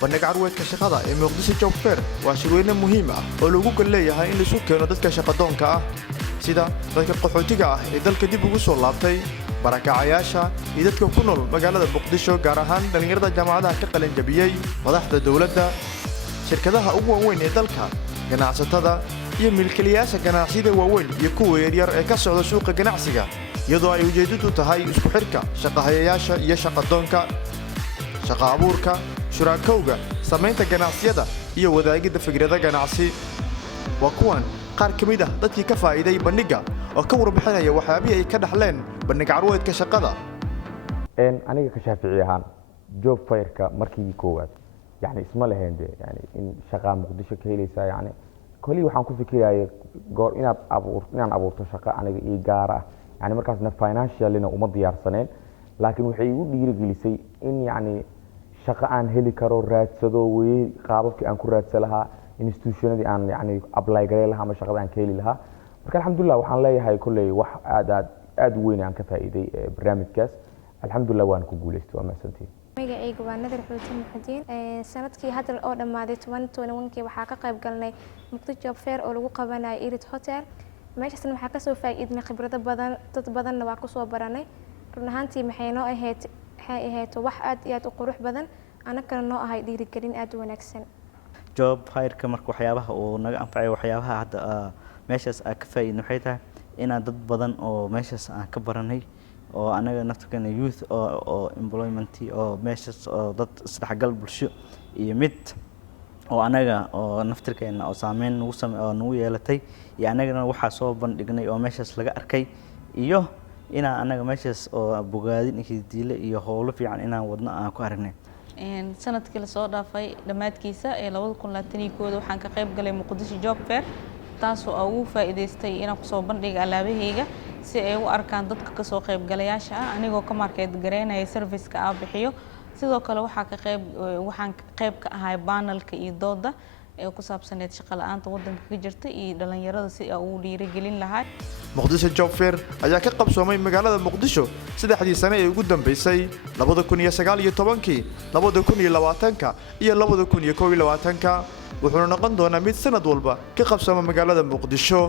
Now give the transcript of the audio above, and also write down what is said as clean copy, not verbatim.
bandhig carweedka shaqada ee Muqdisho Job Fair waa shirweyne muhiim ah oo lagu leeyahay in la isu keeno dadka shaqadoonka ah sida dadka qaxootiga ah ee dalka dib ugu soo laabtay barakacayaasha iyo dadka ku nool magaalada Muqdisho gaar ahaan dhalinyarada jaamacadaha ka qalin jabiyay madaxda dawladda shirkadaha ugu waaweyn ee dalka ganacsatada iyo milkiilayaasha ganacsiyada waaweyn iyo kuwa yaryar ee ka socda suuqa ganacsiga iyadoo ay ujeedadu tahay isku xirka shaqahayaasha iyo shaqadoonka shaqa abuurka shuraakowga samaynta ganacsiyada iyo wadaagida fikradaha ganacsi waa kuwan qaar kamid ah dadkii ka faa'iiday bandhiga oo ka warbixinaya waxyaabaha ay ka dhaxleen bandhig carweedka shaqada aniga ka shaafici ahaan job fairka markii koowaad yani isma lahayn yani in shaqa Muqdisho ka helaysa yani kulli waxaan ku fikirayay goor inaan abuurto shaqa aniga ii gaar ah yani markaasna financially-na uma diyaarsaneen laakiin waxay igu dhiirigelisay in yani shaqa aan heli karo raadsado way qaababkii aan ku raadsan lahaa institutionadii aan yani apply garay lahaa ama shaqada aan ka heli lahaa marka alxamdulillah waxaan leeyahay kulley wax aad weyn aan ka faa'iiday barnaamijkaas alxamdulillah waan ku guuleystay waa mahadsantihiin magacayga waa Nadar Xuutin Muxudiin sanadkii hadda oo dhamaaday 2021 waxaa ka qayb galnay Muqdisho Job Fair oo lagu qabanayo Irid Hotel meeshaasna waxaa ka soo faa'iidnay khibrado badan dad badanna waa ku soo baranay run ahaantii maxay noo ahayd wax aad iyo aad u qurux badan anagana noo ahay dhiirigelin aad u wanaagsan job fairka marka waxyaabaha uu naga anfacay waxyaabaha hadda meeshaas ka faa'iidnay waxay tahay in dad badan oo meeshaas aan ka baranay oo anaga nafteena youth oo employment oo meeshaas oo dad isdhexgal bulsho iyo mid oo anaga oo naftirkeena oo saameyn nagu yeelatay iyo anagana waxa soo bandhignay oo meeshaas laga arkay iyo inaan anaga meeshaas oo bogaadin diile iyo howlo fiican inaan wadno aan ku aragnay sanadkii la soo dhaafay dhamaadkiisa ee 2021 waxaan ka qayb galay Muqdisho Job Fair taasoo ugu faa'iideystay inaan ku soo bandhigo alaabahayga si ay u arkaan dadka ka soo qayb galayaasha ah anigoo ka market gareynaya service-ka aan bixiyo sidoo kale waxaan qayb ka ahay panelka iyo dooda ee ku saabsaneed shaqo la'aanta wadanka ka jirta iyo dhalinyarada si ay u dhiirigelin lahayd Muqdisho Job Fair ayaa ka qabsoomay magaalada Muqdisho 3 sano ee ugu dambeysay 2019 2020 iyo 2021 wuxuu noqon doonaa mid sanad walba ka qabsama magaalada Muqdisho